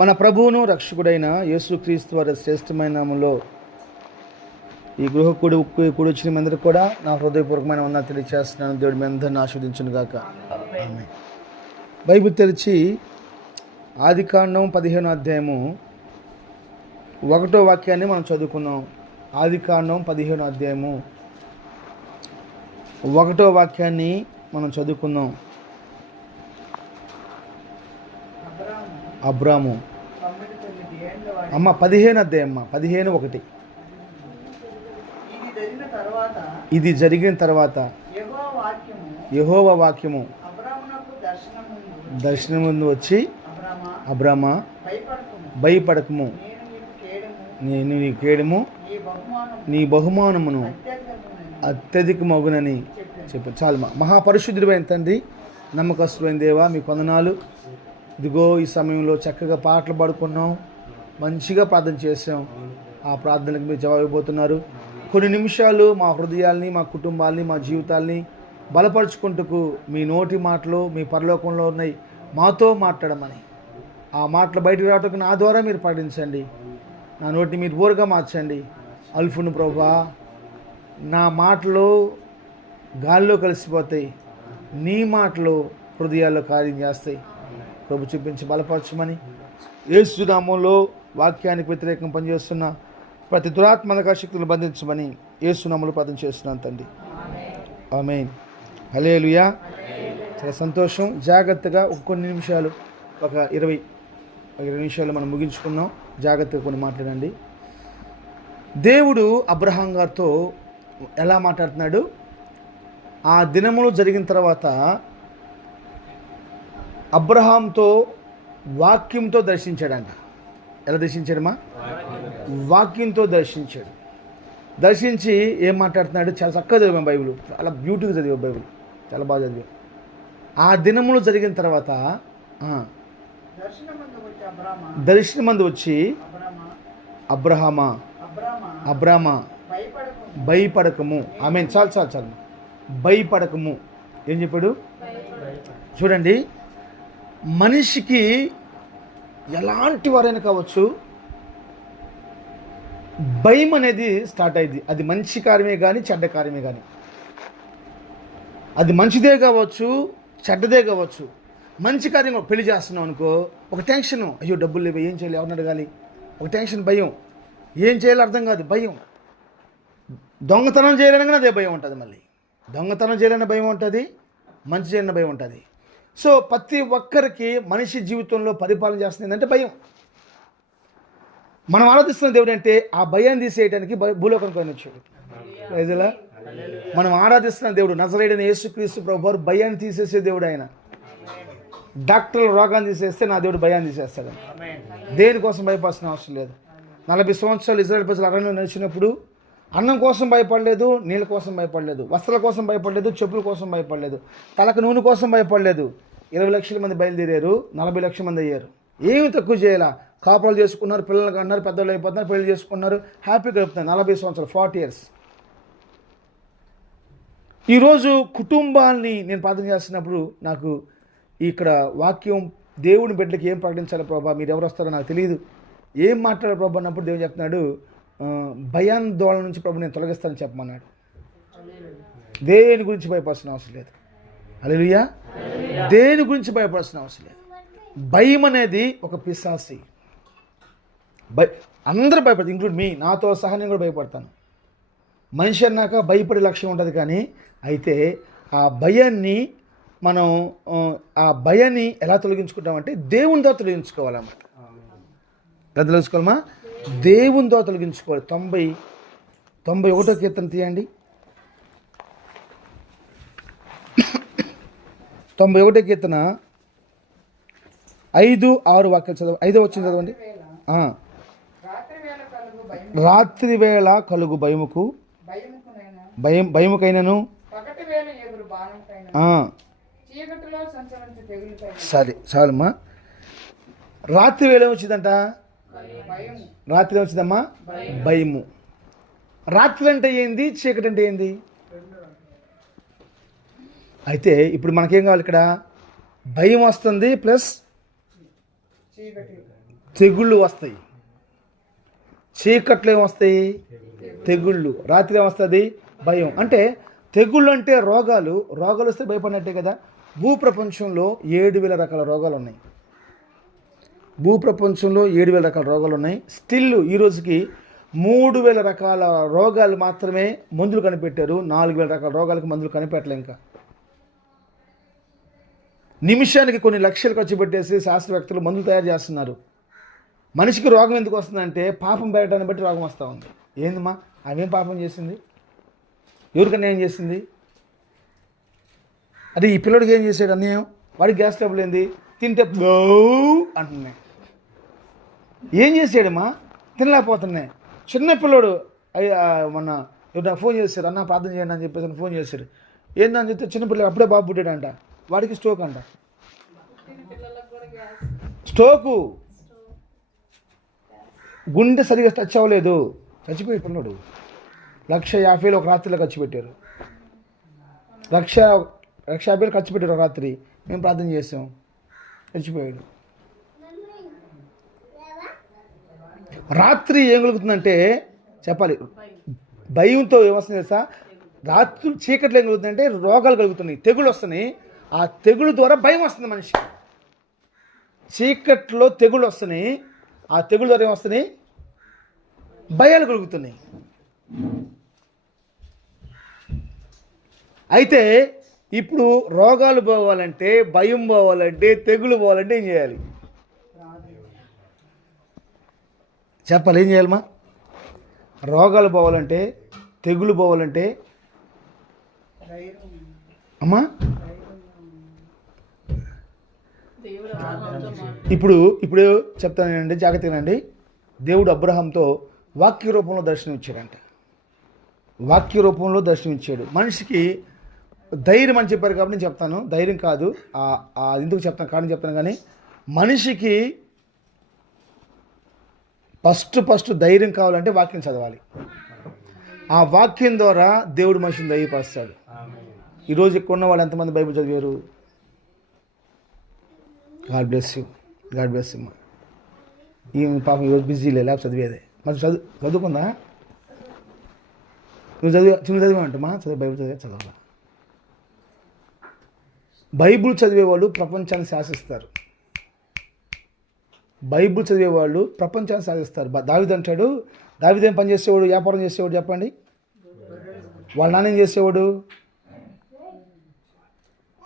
మన ప్రభువును రక్షకుడైన యేసుక్రీస్తు వారి శ్రేష్టమైన నామములో ఈ గృహ కూడి వచ్చిన అందరూ కూడా నా హృదయపూర్వకమైన వందనాలు తెలియజేస్తున్నాను. దేవుడు మీ అందరిని ఆశీర్వదించును గాక. ఆమేన్. బైబిల్ తెరిచి ఆదికాండం 15వ అధ్యాయము 1వ వాక్యాన్ని మనం చదువుకున్నాం. ఆదికాండం 15వ అధ్యాయము 1వ వాక్యాన్ని మనం చదువుకున్నాం. అబ్రాము అమ్మ 15 అధ్యాయం 15:1. ఇది జరిగిన తర్వాత యెహోవా వాక్యము దర్శనం ముందు వచ్చి, అబ్రామా భయపడకము, నేను నీ కేడము నీ బహుమానమును అత్యధికమగునని చెప్పు. చాలు. మహాపరిశుద్ధుడైన తండ్రి, నమ్మకస్తుడైన దేవా, మీ వందనాలు. ఇదిగో ఈ సమయంలో చక్కగా పాటలు పాడుకున్నాం, మంచిగా ప్రార్థన చేసాం. ఆ ప్రార్థనలకు మీరు జవాబు ఇవ్వబోతున్నారు. కొన్ని నిమిషాలు మా హృదయాల్ని, మా కుటుంబాల్ని, మా జీవితాల్ని బలపరుచుకుంటూ మీ నోటి మాటలు మీ పరలోకంలో ఉన్నాయి, మాతో మాట్లాడమని. ఆ మాటలు బయటకు రావటం నా ద్వారా మీరు పాటించండి. నా నోటిని మీరు బోరుగా మార్చండి. అల్ఫును ప్రభువా, నా మాటలు గాల్లో కలిసిపోతాయి, నీ మాటలు హృదయాల్లో కార్యం చేస్తాయి. ప్రభు చూపించి బలపరచమని, యేసు నామములో వాక్యానికి వ్యతిరేకంగా పనిచేస్తున్న ప్రతి దురాత్మక శక్తులను బంధించమని యేసు నామములో ప్రార్థన చేస్తున్నాను తండ్రి. ఆమేన్. హల్లెలూయా. చాలా సంతోషం. జాగ్రత్తగా కొన్ని నిమిషాలు, ఒక 20 నిమిషాలు మనం ముగించుకున్నాం. జాగ్రత్తగా కొన్ని మాట్లాడండి. దేవుడు అబ్రహాం గారితో ఎలా మాట్లాడుతున్నాడు? ఆ దినములు జరిగిన తర్వాత అబ్రహాంతో వాక్యంతో దర్శించాడంట. ఎలా దర్శించాడమ్మా? వాక్యంతో దర్శించాడు. దర్శించి ఏం మాట్లాడుతున్నాడు? చాలా చక్కగా చదివాం బైబిల్, చాలా బ్యూటిఫుల్గా చదివాం బైబిల్, చాలా బాగా చదివాం. ఆ దినములు జరిగిన తర్వాత దర్శనమందు వచ్చి, అబ్రామా భయపడకము. ఆమె చాలు భయపడకము. ఏం చెప్పాడు చూడండి. మనిషికి ఎలాంటి వారైనా కావచ్చు, భయం అనేది స్టార్ట్ అయింది. అది మంచి కార్యమే కానీ చెడ్డ కార్యమే కానీ, అది మంచిదే కావచ్చు చెడ్డదే కావచ్చు. మంచి కార్యం పెళ్లి చేస్తున్నాం అనుకో, ఒక టెన్షన్, అయ్యో డబ్బులు లేవు, ఏం చేయాలి, ఎవరిని అడగాలి, ఒక టెన్షన్, భయం, ఏం చేయాలో అర్థం కాదు, భయం. దొంగతనం చేయాలని అదే భయం ఉంటుంది. మళ్ళీ దొంగతనం చేయాలన్న భయం ఉంటుంది, మంచి చేయాలన్న భయం ఉంటుంది. సో ప్రతి ఒక్కరికి మనిషి జీవితంలో పరిపాలన చేస్తుంది ఏంటంటే భయం. మనం ఆరాధిస్తున్న దేవుడు అంటే ఆ భయాన్ని తీసేయడానికి భూలోకానికి పైన వచ్చాడు. ప్రజలా, మనం ఆరాధిస్తున్న దేవుడు నజరేయుడైన యేసుక్రీస్తు ప్రభువారు భయాన్ని తీసేసే దేవుడు. ఆయన డాక్టర్లు రోగాన్ని తీసేస్తే నా దేవుడు భయాన్ని తీసేస్తాడు. దేనికోసం భయపడాల్సిన అవసరం లేదు. 40 సంవత్సరాలు ఇజ్రాయెల్ ప్రజలు అరణ్యంలో నడిచినప్పుడు అన్నం కోసం భయపడలేదు, నీళ్ళ కోసం భయపడలేదు, వస్త్రాల కోసం భయపడలేదు, చెప్పుల కోసం భయపడలేదు, తలకు నూనె కోసం భయపడలేదు. 20 లక్షల మంది బయలుదేరారు, 40 లక్షల మంది అయ్యారు. ఏమి తక్కువ చేయాల? కాపురాలు చేసుకున్నారు, పిల్లలు కన్నారు, పెద్దలు అయిపోతున్నారు, పెళ్లి చేసుకున్నారు, హ్యాపీ గడుపుతున్నారు. 40 సంవత్సరాలు, 40 years. ఈరోజు కుటుంబాన్ని నేను ప్రార్థన చేస్తున్నప్పుడు నాకు ఇక్కడ వాక్యం, దేవుని బిడ్డలకి ఏం ప్రకటించాలి ప్రభా, మీరు ఎవరు వస్తారో నాకు తెలియదు, ఏం మాట్లాడారు ప్రభా అన్నప్పుడు దేవుడు చెప్తున్నాడు, భయాందోళన నుంచి ప్రభు నేను తొలగిస్తానని చెప్పమన్నాడు. దేని గురించి భయపడాల్సిన అవసరం లేదు. హల్లెలూయా. దేని గురించి భయపడాల్సిన అవసరం లేదు. భయం అనేది ఒక పిశాచి. అందరూ భయపడతారు, ఇంక్లూడ్ మీ, నాతో సహా నేను కూడా భయపడతాను. మనిషి అన్నాక భయపడే లక్ష్యం ఉంటుంది. కానీ అయితే ఆ భయాన్ని ఎలా తొలగించుకుంటామంటే దేవునితో తొలగించుకోవాలన్నమాట. ఎలా తొలగించుకోవాలమ్మా? దేవునితో తొలగించుకోవాలి. 91వ కీర్తన తీయండి. 91వ కీర్తన 5-6 వాక్యాలు చదవండి. 5వ వచనం చదవండి. రాత్రి వేళ కలుగు భయముకైనను సరే చాలమ్మా. రాత్రి వేళ వచ్చిందంట. రాత్రి వచ్చిందమ్మా భయము. రాత్రి అంటే ఏంది, చీకటి అంటే ఏంది? అయితే ఇప్పుడు మనకేం కావాలి? ఇక్కడ భయం వస్తుంది ప్లస్ తెగుళ్ళు వస్తాయి. చీకట్లు ఏమొస్తాయి? తెగుళ్ళు. రాత్రి ఏమొస్తుంది? భయం. అంటే తెగుళ్ళు అంటే రోగాలు. రోగాలు వస్తే భయపడినట్టే కదా. భూప్రపంచంలో 7,000 రకాల రోగాలు ఉన్నాయి. భూప్రపంచంలో 7,000 రకాల రోగాలు ఉన్నాయి. స్టిల్ ఈ రోజుకి 3,000 రకాల రోగాలు మాత్రమే మందులు కనిపెట్టారు. 4,000 రకాల రోగాలకు మందులు కనిపెట్టలే. ఇంకా నిమిషానికి కొన్ని లక్షలు ఖర్చు పెట్టేసి శాస్త్రవేత్తలు మందులు తయారు చేస్తున్నారు. మనిషికి రోగం ఎందుకు వస్తుందంటే పాపం పెరగడాన్ని బట్టి రోగం వస్తూ ఉంది. ఏందమ్మా అవేం పాపం చేసింది? ఎవరికన్నా ఏం చేసింది? అదే ఈ పిల్లడికి ఏం చేశాడు అన్యాయం? వాడికి గ్యాస్ ట్రబుల్ ఏంది? తింటే అంటున్నాయి. ఏం చేసాడమ్మా? తినలేకపోతున్నాయి. చిన్న పిల్లడు మొన్న ఎవరైనా ఫోన్ చేశారు, అన్న ప్రార్థన చేయండి అని చెప్పేసి ఫోన్ చేశారు. ఏందని చెప్తే చిన్నపిల్లలు అప్పుడే బాబు పుట్టాడంట, వాడికి స్ట్రోక్ అంట. స్ట్రోకు, గుండె సరిగా టచ్ అవ్వలేదు, చచ్చిపోయి పిల్లడు. 1,50,000 ఒక రాత్రిలో ఖర్చు పెట్టారు. 1,50,000 ఖర్చు పెట్టారు ఒక రాత్రి. మేము ప్రార్థన చేసాం, చచ్చిపోయాడు. రాత్రి ఏం కలుగుతుందంటే చెప్పాలి, భయంతో ఏమొస్తుంది తెలుసా? రాత్రి చీకట్లో ఏం కలుగుతుందంటే రోగాలు కలుగుతున్నాయి, తెగులు వస్తున్నాయి. ఆ తెగులు ద్వారా భయం వస్తుంది మనిషికి. చీకట్లో తెగులు వస్తున్నాయి, ఆ తెగులు ద్వారా ఏమొస్తున్నాయి? భయాలు కలుగుతున్నాయి. అయితే ఇప్పుడు రోగాలు పోవాలంటే, భయం పోవాలంటే, తెగులు పోవాలంటే ఏం చేయాలి? చెప్పాలి, ఏం చేయాలమ్మా? రోగాలు పోవాలంటే, తెగులు పోవాలంటే అమ్మా ఇప్పుడు చెప్తానండి, జాగ్రత్తగానండి. దేవుడు అబ్రహాంతో వాక్య రూపంలో దర్శనం ఇచ్చాడంట. వాక్య రూపంలో దర్శనం ఇచ్చాడు. మనిషికి ధైర్యం అని చెప్పారు కాబట్టి నేను చెప్తాను. ధైర్యం కాదు, ఎందుకు చెప్తాను కానీ చెప్తాను. కానీ మనిషికి ఫస్ట్ ధైర్యం కావాలంటే వాక్యం చదవాలి. ఆ వాక్యం ద్వారా దేవుడు మనిషిని ధైర్యపరుస్తాడు. ఈరోజు ఇక్కడ ఉన్న వాళ్ళు ఎంతమంది బైబిల్ చదివారు? God bless you. ఈ పాపం ఈరోజు బిజీ లేకపోతే చదివేదే. మరి చదువుకుందా? నువ్వు చదివామంటమ్మా? బైబిల్ చదవాలి. బైబిల్ చదివేవాళ్ళు ప్రపంచాన్ని శాసిస్తారు. బైబిల్ చదివేవాళ్ళు ప్రపంచాన్ని సాధిస్తారు. దావీదు అంటాడు, దావీదు ఏం పని చేసేవాడు? వ్యాపారం చేసేవాడు. చెప్పండి. వాళ్ళ నాన్న ఏం చేసేవాడు?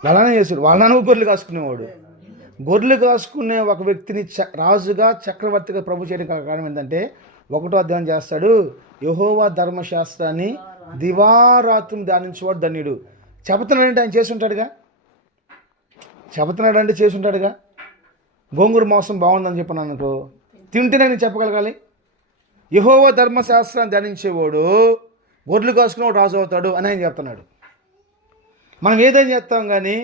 వాళ్ళ నాన్న గొర్రెలు కాసుకునేవాడు. గొర్రెలు కాసుకునే ఒక వ్యక్తిని రాజుగా, చక్రవర్తిగా ప్రభు చేయడం కారణం ఏంటంటే 1వ అధ్యాయం చేస్తాడు, యెహోవా ధర్మశాస్త్రాన్ని దివారాత్రం ధ్యానించేవాడు ధన్యుడు. చెబుతున్నాడంటే ఆయన చేసి ఉంటాడుగా. గోంగూర మాంసం బాగుందని చెప్పాను అనుకో, తింటేనే నేను చెప్పగలగాలి. యెహోవా ధర్మశాస్త్రాన్ని ధ్యానించేవాడు గొర్రెలు కాసుకునేవాడు రాజు అవుతాడు అని ఆయన చెప్తున్నాడు. మనం ఏదైనా చేస్తాం కానీ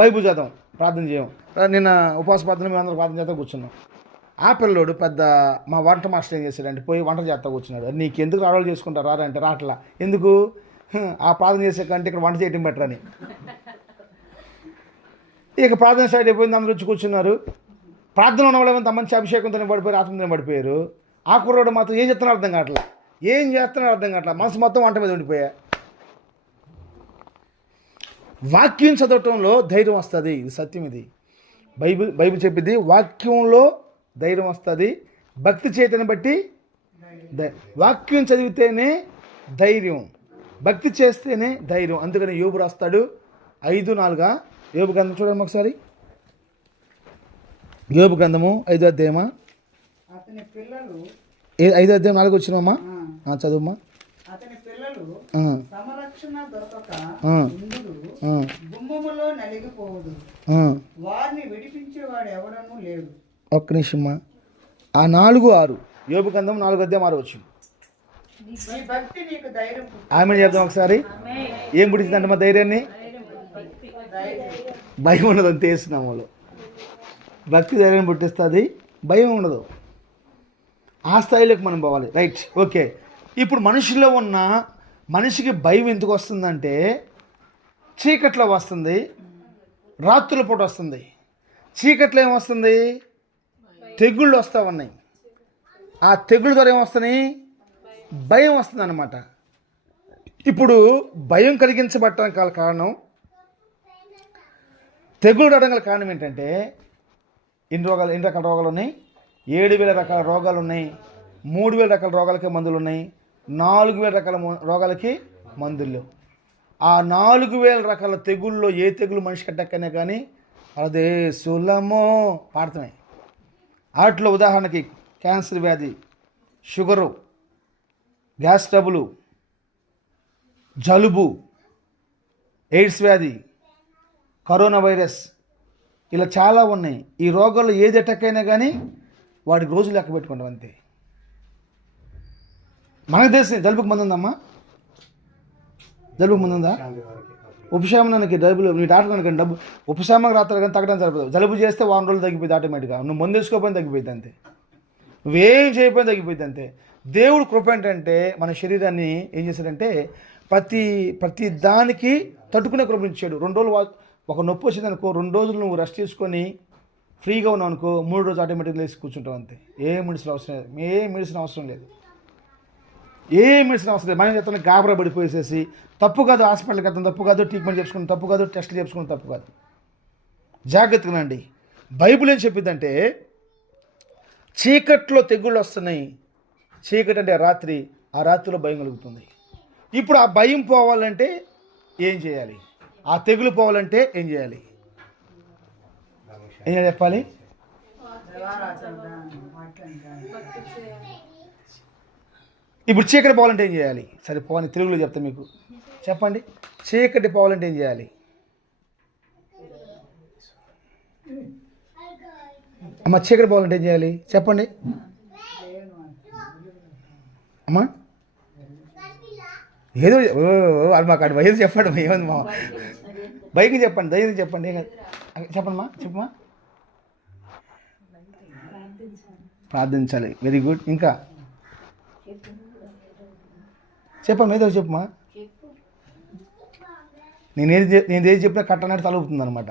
బైబిల్ చదవం, ప్రార్థన చేయం. నిన్న ఉపవాస ప్రార్థన మేము అందరూ ప్రార్థన చేస్తా కూర్చున్నాం. ఆ పిల్లోడు పెద్ద మా వంట మాస్టర్ ఏం చేశాడంటే పోయి వంట చేస్తా కూర్చున్నాడు. నీకు ఎందుకు రావడం చేసుకుంటారు రారంటే రాట్లా. ఎందుకు? ఆ ప్రార్థన చేసే కంటే ఇక్కడ వంట చేయడం బెటర్ అని. ఇక ప్రార్థన స్టార్ట్ అయిపోయింది, అందరూ వచ్చి కూర్చున్నారు. ప్రార్థన ఉన్న వాళ్ళు మంచి అభిషేకంతో పడిపోయారు, ఆత్మతో పడిపోయారు. ఆ కుర్రోడు మాత్రం ఏం చేస్తున్నారో అర్థం కావట్లా. మనసు మొత్తం వంట మీద ఉండిపోయా. వాక్యం చదవటంలో ధైర్యం వస్తుంది. ఇది సత్యం. ఇది బైబిల్ చెప్పింది. వాక్యంలో ధైర్యం వస్తుంది. భక్తి చేయటాన్ని బట్టి వాక్యం చదివితేనే ధైర్యం, భక్తి చేస్తేనే ధైర్యం. అందుకని యోబు రాస్తాడు 5:4. యోబు గ్రంథం చూడండి ఒకసారి. యోబు గ్రంథము 5వ అధ్యాయమా? 5వ అధ్యాయం 4 వచ్చినమ్మా, చదువుమ్మా. అతని పిల్లలు సమరక్షణ దొరకక గుమ్మములో నలిగిపోవుదు, వారిని విడిపించేవాడు ఎవడనూ లేడు. ఒక్క నిమిషమ్మా. 4:6 యోబు గ్రంథం 4వ అధ్యాయం 6 వచ్చింది. ఆమె చెప్దాం ఒకసారి. ఏం పుట్టిందంటమ్మా ధైర్యాన్ని? భయం ఉండదు అంతే. వేస్తున్నాములో భక్తి ధైర్యం పుట్టిస్తుంది, భయం ఉండదు. ఆ స్థాయిలోకి మనం పోవాలి. Right, okay. ఇప్పుడు మనిషిలో ఉన్న మనిషికి భయం ఎందుకు వస్తుందంటే చీకట్లో వస్తుంది, రాత్రుల పూట వస్తుంది. చీకట్లో ఏమొస్తుంది? తెగుళ్ళు వస్తూ ఉన్నాయి. ఆ తెగుళ్ళ ద్వారా ఏమొస్తున్నాయి? భయం వస్తుంది అన్నమాట. ఇప్పుడు భయం కలిగించబడటానికి గల కారణం, తెగుళ్ళు రావడం గల కారణం ఏంటంటే ఎన్ని రకాల రోగాలు ఉన్నాయి? 7,000 రకాల రోగాలు ఉన్నాయి. 3,000 రకాల రోగాలకి మందులు ఉన్నాయి. 4,000 రకాల రోగాలకి మందులు. ఆ 4,000 రకాల తెగుళ్ళలో ఏ తెగులు మనిషికి అట్టక్కనే కానీ అదే సులమో పాడుతున్నాయి. వాటిలో ఉదాహరణకి క్యాన్సర్ వ్యాధి, షుగరు, గ్యాస్ ట్రబులు, జలుబు, ఎయిడ్స్ వ్యాధి, కరోనా వైరస్, ఇలా చాలా ఉన్నాయి. ఈ రోగాల్లో ఏది అటాక్ అయినా కానీ వాడికి రోజులు లెక్క పెట్టుకుంటాం అంతే. మనకు తెలిసి జలుబుకి మందు ఉందమ్మా? జలుబుకి మందు ఉందా? ఉపశమనానికి డబ్బులు నీ డాక్టర్ అనుకోండి, డబ్బు ఉపశమనకు రాత్రి కానీ తగ్గడం సరిపోదు. జలుబు చేస్తే 1 రోజులు తగ్గిపోయింది ఆటోమేటిక్గా. నువ్వు మందు వేసుకోకపోయినా తగ్గిపోయింది అంతే. నువ్వేం చేయకపోయినా తగ్గిపోయింది అంతే. దేవుడు కృప ఏంటంటే మన శరీరాన్ని ఏం చేశాడంటే ప్రతి దానికి తట్టుకునే కృప ఇచ్చాడు. 2 రోజులు ఒక నొప్పి వచ్చింది అనుకో, 2 రోజులు నువ్వు రెస్ట్ తీసుకొని ఫ్రీగా ఉన్నావు అనుకో, 3 రోజులు ఆటోమేటిక్గా లేచి కూర్చుంటావు అంతే. ఏ మెడిసిన్ అవసరం లేదు. ఏ మెడిసిన్ అవసరం లేదు. మనం చెప్తాను గాబరా పడిపోయేసేసి తప్పు కాదు, హాస్పిటల్కి వెళ్తాం తప్పు కాదు, ట్రీట్మెంట్ చేసుకుని తప్పు కాదు, టెస్ట్లు చేసుకుని తప్పు కాదు. జాగ్రత్తగా నండి. బైబిల్ ఏం చెప్పిందంటే చీకట్లో తెగుళ్ళు వస్తున్నాయి. చీకటి అంటే రాత్రి, ఆ రాత్రిలో భయం కలుగుతుంది. ఇప్పుడు ఆ భయం పోవాలంటే ఏం చేయాలి? ఆ తెగులు పోవాలంటే ఏం చేయాలి? చెప్పాలి? ఇప్పుడు చీకటి పోవాలంటే ఏం చేయాలి? సరే పోని తెలుగులో చెప్తా మీకు. చెప్పండి, చీకటి పోవాలంటే ఏం చేయాలి? అమ్మ చీకటి పోవాలంటే ఏం చేయాలి చెప్పండి అమ్మా? ఏదో అది మాకు అటు ఏదో చెప్పండి, ఏముంది మా బైక్ చెప్పండి, ధైర్యం చెప్పండి. చెప్పండి చెప్పమ్మా. ప్రార్థించాలి. Very good. ఇంకా చెప్పమ్మా, ఏదో చెప్పమ్మా. నేను ఏది చెప్పినా కట్టనట్టు తలుపుతుంది అనమాట.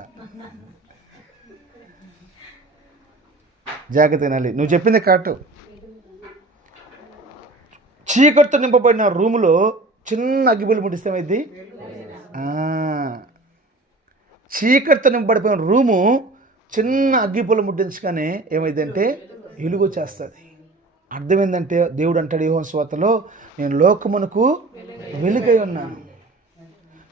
జాగ్రత్త వినాలి. నువ్వు చెప్పింది కరెక్ట్. చీకటితో నింపబడిన రూములో చిన్న అగ్గిపుల్లు ముట్టిస్తే ఏమైంది? చీకటితో నింపబడిపోయిన రూము చిన్న అగ్గిపుల్లు ముట్టించగానే ఏమైందంటే వెలుగు వచ్చేస్తుంది. అర్థం ఏంటంటే దేవుడు అంటాడు యోహాను సువార్తలో, నేను లోకమునకు వెలుగై ఉన్నాను.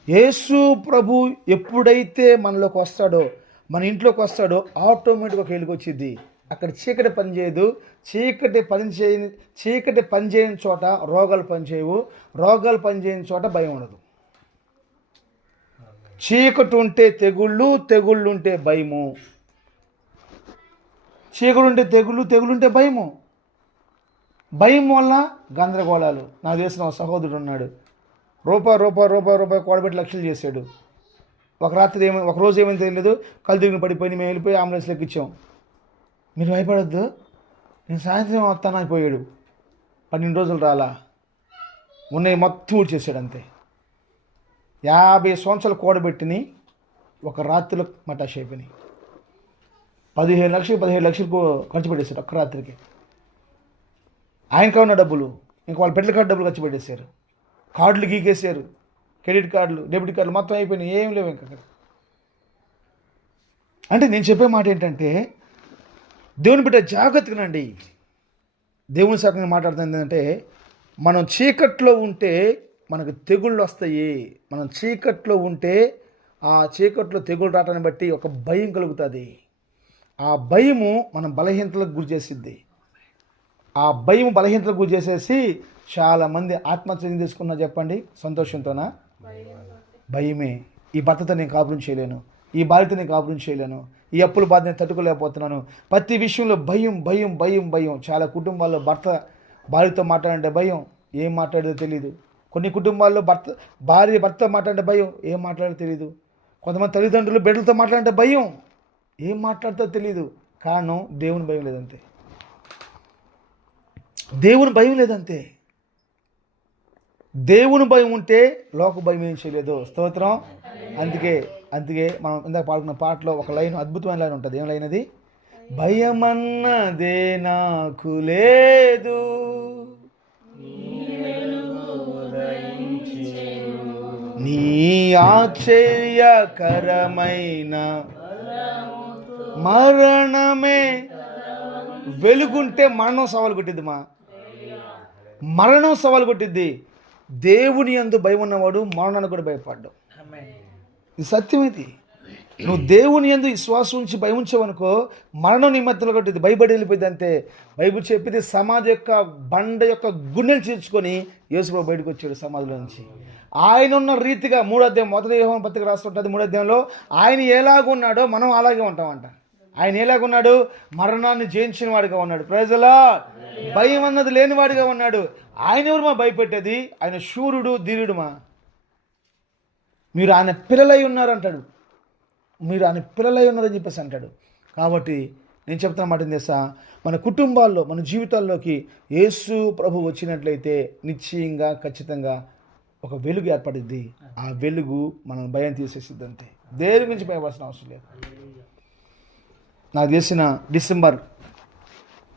యేసు ప్రభు ఎప్పుడైతే మనలోకి వస్తాడో, మన ఇంట్లోకి వస్తాడో ఆటోమేటిక్గా ఒక వెలుగు వచ్చింది. అక్కడ చీకటి పనిచేయదు. చీకటి పనిచేయని చోట రోగాలు పనిచేయవు. రోగాలు పనిచేయని చోట భయం ఉండదు. చీకటి ఉంటే తెగుళ్ళు, తెగుళ్ళు ఉంటే భయము. చీకటి ఉంటే తెగులుంటే భయము. భయం వల్ల గందరగోళాలు. నాకు తెలిసిన ఒక సహోదరుడు ఉన్నాడు, రూపాయి కూడబెట్టి లక్షలు చేశాడు. ఒక రోజు ఏమైంది తెలియదు, కళ్ళు తిరిగి పడిపోయి మేము వెళ్ళిపోయి అంబులెన్స్లోకి ఎక్కించాం. మీరు భయపడొద్దు, నేను సాయంత్రం వస్తానని పోయాడు. 12 రోజులు రాలా, ఉన్నాయి మొత్తం ఊడ్చేసాడు అంతే. 50 సంవత్సరాలు కూడబెట్టిని ఒక రాత్రిలో మటాష్ అయిపోయినాయి. 17 లక్షలు ఖర్చు పెట్టేశాడు ఒక్క రాత్రికి. ఆయనకు ఉన్న డబ్బులు ఇంకా వాళ్ళ పెట్ల కార్డు డబ్బులు ఖర్చు పెట్టేశారు. కార్డులు గీకేశారు, క్రెడిట్ కార్డులు, డెబిట్ కార్డులు మొత్తం అయిపోయినాయి. ఏం లేవు ఇంకా అక్కడ. అంటే నేను చెప్పే మాట ఏంటంటే, దేవుని బిడ్డ జాగ్రత్తగానండి. దేవుని శాఖంగా మాట్లాడుతుంది ఏంటంటే, మనం చీకట్లో ఉంటే మనకు తెగుళ్ళు వస్తాయి. మనం చీకట్లో ఉంటే ఆ చీకట్లో తెగుళ్ళు రావటాన్ని బట్టి ఒక భయం కలుగుతుంది. ఆ భయము మనం బలహీనతలకు గురి చేసిద్ది. ఆ భయం బలహీనతలకు గురి చేసేసి చాలామంది ఆత్మహత్య తీసుకున్నా చెప్పండి సంతోషంతోనా? భయమే. ఈ భర్తతో నేను కాపురం చేయలేను, ఈ బాధ్యత నేను కాపురం చేయలేను, ఈ అప్పుల బాధ నేను తట్టుకోలేకపోతున్నాను. ప్రతి విషయంలో భయం భయం భయం భయం. చాలా కుటుంబాల్లో భార్యతో మాట్లాడంటే భయం, ఏం మాట్లాడేదో తెలియదు. కొన్ని కుటుంబాల్లో భర్త మాట్లాడే భయం, ఏం మాట్లాడో తెలియదు. కొంతమంది తల్లిదండ్రులు బిడ్డలతో మాట్లాడే భయం, ఏం మాట్లాడుతో తెలియదు. కారణం దేవుని భయం లేదంతే. దేవుని భయం లేదంతే. దేవుని భయం ఉంటే లోక భయం ఏం చేయలేదు. స్తోత్రం. అందుకే మనం ఇందాక పాడుకున్న పాటలో ఒక లైన్, అద్భుతమైన లైన్ ఉంటుంది. ఏం లైన్ అది? భయమన్నదే నాకు లేదు. నీ ఆశ్చర్యకరమైన మరణమే. వెలుగుంటే మరణం సవాలు కొట్టిద్ది మరణం సవాలు కొట్టిద్ది. దేవుని యందు భయం ఉన్నవాడు మరణానికి కూడా భయపడ్డాడు. ఇది సత్యమైంది. నువ్వు దేవుని యందు విశ్వాసం ఉంచి భయం ఉంచావనుకో మరణం నీ మధ్యలో కొట్టింది, భయపడి వెళ్ళిపోయింది అంతే. బైబిల్ చెప్పింది సమాధి యొక్క బండ యొక్క గుండెలు చీల్చుకొని యేసుప్రభు బయటకు వచ్చాడు సమాధిలో నుంచి. ఆయన ఉన్న రీతిగా 3వ అధ్యాయం మొదటి యోహాను పత్రిక రాస్తుంటుంది 3వ అధ్యాయంలో ఆయన ఎలాగున్నాడో మనం అలాగే ఉంటామంట. ఆయన ఎలాగున్నాడు? మరణాన్ని జయించిన వాడిగా ఉన్నాడు. Praise the Lord. భయం అన్నది లేనివాడిగా ఉన్నాడు. ఆయన ఎవరు భయపెట్టేది? ఆయన శూరుడు ధీరుడు మీరు ఆయన పిల్లలై ఉన్నారు అంటాడు. మీరు ఆయన పిల్లలై ఉన్నారని చెప్పేసి అంటాడు. కాబట్టి నేను చెప్తున్న మాట తెలుసా, మన కుటుంబాల్లో మన జీవితాల్లోకి యేసు ప్రభు వచ్చినట్లయితే నిశ్చయంగా ఖచ్చితంగా ఒక వెలుగు ఏర్పడిద్ది. ఆ వెలుగు మనం భయం తీసేసిద్ది అంతే. దేని గురించి భయపడాల్సిన అవసరం లేదు. నాకు తెలిసిన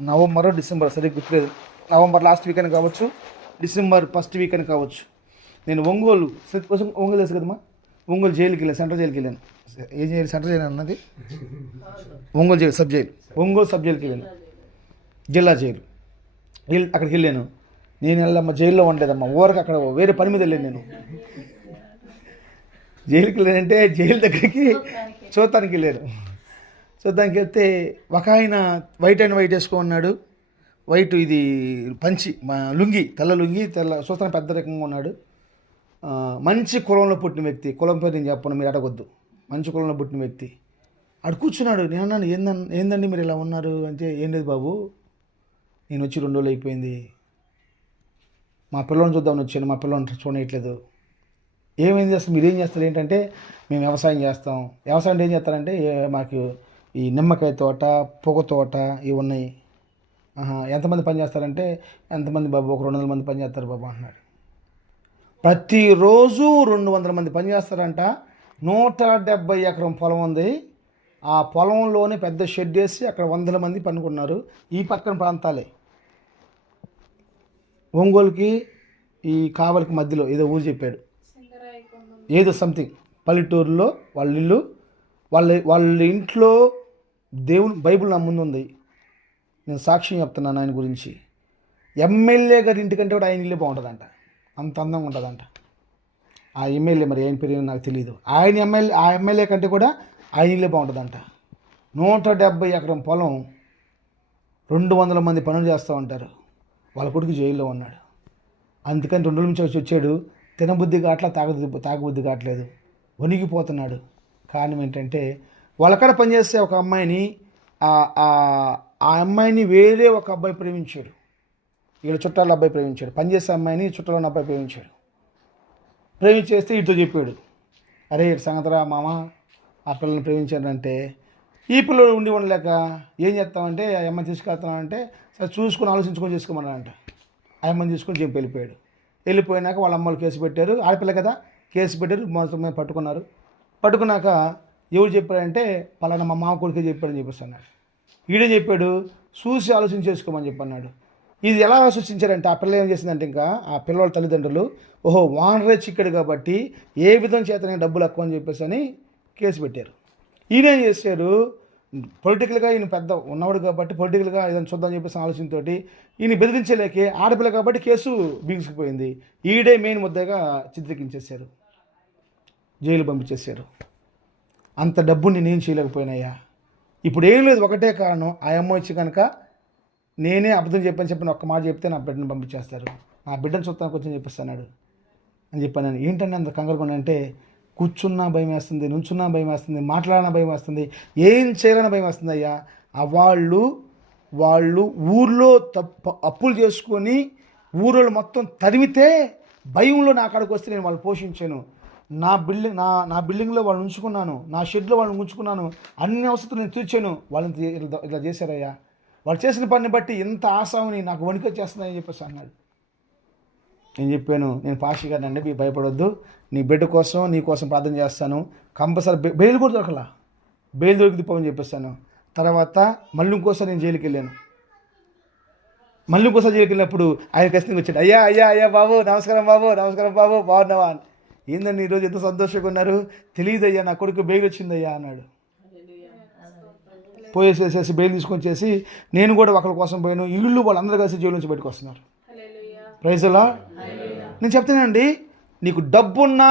నవంబర్ డిసెంబర్ సరిగ్గా గుర్తులేదు, నవంబర్ లాస్ట్ వీక్ అని కావచ్చు, డిసెంబర్ ఫస్ట్ వీక్ అని కావచ్చు, నేను ఒంగోలు తెలుసు కదమ్మా, ఒంగోలు జైలుకి వెళ్ళాను, సెంట్రల్ జైలుకి వెళ్ళాను. ఏం జైలు? సెంట్రల్ జైలు అన్నది Ongole jail, sub jail, Ongole sub జైలుకి వెళ్ళాను, జిల్లా జైలు. అక్కడికి వెళ్ళాను. నేను వెళ్ళమ్మా జైల్లో ఉండలేదమ్మా, ఊరికి అక్కడ వేరే పని మీద వెళ్ళాను. నేను జైలుకి వెళ్ళానంటే జైలు దగ్గరికి చూడటానికి వెళ్ళాను. చూడటానికి వెళ్తే ఒక ఆయన వైట్ అండ్ వైట్ వేసుకున్నాడు. వైట్ ఇది పంచి లుంగి, తెల్ల లుంగి, చూస్తాను పెద్ద రకంగా ఉన్నాడు. మంచి కులంలో పుట్టిన వ్యక్తి. కులం పేరు నేను చెప్పను, మీరు అడగొద్దు. మంచి కులంలో పుట్టిన వ్యక్తి అక్కడ కూర్చున్నాడు. నేను అన్నాను, ఏందండి మీరు ఇలా ఉన్నారు అంటే, ఏం లేదు బాబు, నేను వచ్చి 2 రోజులు అయిపోయింది, మా పిల్లల్ని చూద్దామని వచ్చాను, మా పిల్లల్ని చూడట్లేదు. ఏమైంది అసలు, మీరు ఏం చేస్తారు? ఏంటంటే మేము వ్యవసాయం చేస్తాం. వ్యవసాయం అంటే ఏం చేస్తారంటే మాకు ఈ నిమ్మకాయ తోట, పొగ తోట ఇవి ఉన్నాయి. ఎంతమంది పని చేస్తారంటే, ఎంతమంది బాబు? ఒక 200 మంది పని చేస్తారు బాబు అంటున్నాడు. ప్రతిరోజు 200 మంది పని చేస్తారంట. 170 ఎకరం పొలం ఉంది. ఆ పొలంలోనే పెద్ద షెడ్ వేసి అక్కడ 100 మంది పనుకున్నారు. ఈ పక్కన ప్రాంతాలే, ఒంగోలుకి ఈ కావలికి మధ్యలో ఏదో ఊరు చెప్పాడు, ఏదో సంథింగ్ పల్లెటూరులో వాళ్ళ ఇల్లు. వాళ్ళ ఇంట్లో దేవుని బైబిల్ నా ముందు ఉంది, నేను సాక్ష్యం చెప్తున్నాను ఆయన గురించి. ఎమ్మెల్యే గారి ఇంటికంటే కూడా ఆయన ఇల్లే బాగుంటుందంట, అంత అందంగా ఉంటుందంట. ఆ ఎమ్మెల్యే మరి ఆయన పేరు నాకు తెలియదు. ఆ ఎమ్మెల్యే కంటే కూడా ఆయన ఇల్లే బాగుంటుందంట. 170 ఎకరం పొలం, 200 మంది పనులు చేస్తూ ఉంటారు. వాళ్ళ కొడుకు జైల్లో ఉన్నాడు. అందుకని 2 రోజుల నుంచి వచ్చాడు. తినబుద్ధి కావట్లా, తాగబుద్ధి కావట్లేదు, వణిగిపోతున్నాడు. కారణం ఏంటంటే వాళ్ళక్కడ పనిచేస్తే ఒక అమ్మాయిని, ఆ అమ్మాయిని వేరే ఒక అబ్బాయి ప్రేమించాడు. వీళ్ళ చుట్టాల అబ్బాయి ప్రేమించాడు. పనిచేసే అమ్మాయిని చుట్టాల అబ్బాయి ప్రేమించాడు. ప్రేమించేస్తే ఇటు చెప్పాడు, అరే సంగతరా మామ, ఆ పిల్లల్ని ప్రేమించాడంటే, ఈ పిల్లలు ఉండి ఉండలేక ఏం చేస్తామంటే ఆ అమ్మాయిని తీసుకెళ్తానంటే, సరే చూసుకొని ఆలోచించుకొని చేసుకోమన్నాడంట. ఆ అమ్మాయిని తీసుకొని చెప్పి వెళ్ళిపోయాడు. వెళ్ళిపోయినాక వాళ్ళ అమ్మలు కేసు పెట్టారు. ఆడపిల్ల కదా, కేసు పెట్టారు. మొత్తం మీద పట్టుకున్నారు. పట్టుకున్నాక ఎవరు చెప్పారంటే, పలానా మా మామ కొడుకే చెప్పాడని చెప్పేసి అన్నాడు. ఈడేం చెప్పాడు, చూసి ఆలోచన చేసుకోమని చెప్పన్నాడు. ఇది ఎలా ఆలోచించారంటే, ఆ పిల్ల ఏం చేసిందంటే, ఇంకా ఆ పిల్లల తల్లిదండ్రులు, ఓహో వానరే చిక్కడు కాబట్టి ఏ విధం చేతనే డబ్బులు ఎక్కువ అని చెప్పేసి అని కేసు పెట్టారు. ఈయనేం చేశారు, పొలిటికల్గా ఈయన పెద్ద ఉన్నవాడు కాబట్టి పొలిటికల్గా ఏదైనా చూద్దామని చెప్పేసి ఆలోచనతోటి ఈయన బెదిరించలేకే ఆడపిల్ల కాబట్టి కేసు బిగుసుకుపోయింది. ఈడే మెయిన్ ముద్దగా చిత్రీకరించేశారు, జైలు పంపించేశారు. అంత డబ్బుని నేను చేయలేకపోయినాయా. ఇప్పుడు ఏం లేదు, ఒకటే కారణం, ఆ అమ్మ వచ్చి కనుక నేనే అబద్ధం చెప్పిన ఒక్క మాట చెప్తే నా బిడ్డను పంపించేస్తారు, నా బిడ్డను చూస్తానికి వచ్చి చెప్పిస్తున్నాడు అని చెప్పాను. ఏంటంటే అంత కంగారు పడి అంటే, కూర్చున్నా భయం వేస్తుంది, నుంచున్నా భయం వేస్తుంది, మాట్లాడినా భయం వేస్తుంది, ఏం చేయాలన్నా భయం వేస్తుంది అయ్యా. వాళ్ళు ఊర్లో అప్పులు చేసుకొని ఊరోళ్ళు మొత్తం తరిమితే భయంలో నా కాడికి వస్తే నేను వాళ్ళు పోషించాను. నా బిల్డింగ్లో వాళ్ళని ఉంచుకున్నాను, నా షెడ్లో వాళ్ళని ఉంచుకున్నాను, అన్ని అవసరాలు నేను తీర్చాను. వాళ్ళని ఇలా చేశారయ్యా. వాళ్ళు చేసిన పనిని బట్టి ఎంత ఆశాని నాకు వణికి వచ్చేస్తుందని చెప్పేసి అన్నాడు. నేను చెప్పాను, నేను పాషి గారిని అండి, మీరు భయపడొద్దు, నీ బిడ్డ కోసం నీ కోసం ప్రార్థన చేస్తాను. కంపల్సరీ బెయిల్ కూడా దొరకలా, బెయిల్ దొరికిపోవని చెప్పేస్తాను. తర్వాత మళ్ళీ ఇంకోసారి నేను జైలుకి వెళ్ళాను. మళ్ళీ ఇంకోసారి జైలుకి వెళ్ళినప్పుడు ఆయన ఖచ్చితంగా వచ్చాడు. అయ్యా అయ్యా అయ్యా బాబు నమస్కారం బాబు, నమస్కారం బాబు, బాగున్నావా అని. ఏందండి ఈరోజు ఎంత సంతోషంగా ఉన్నారు, తెలియదయ్యా నా కొడుకు బెయిల్ వచ్చిందయ్యా అన్నాడు. పోయేసేసి బెయిల్ తీసుకొని చేసి నేను కూడా ఒకరి కోసం పోయాను. ఇళ్ళు వాళ్ళందరూ కలిసి జైలు నుంచి బయటకు వస్తున్నారు. Praise the Lord. నేను చెప్తానండి, నీకు డబ్బున్నా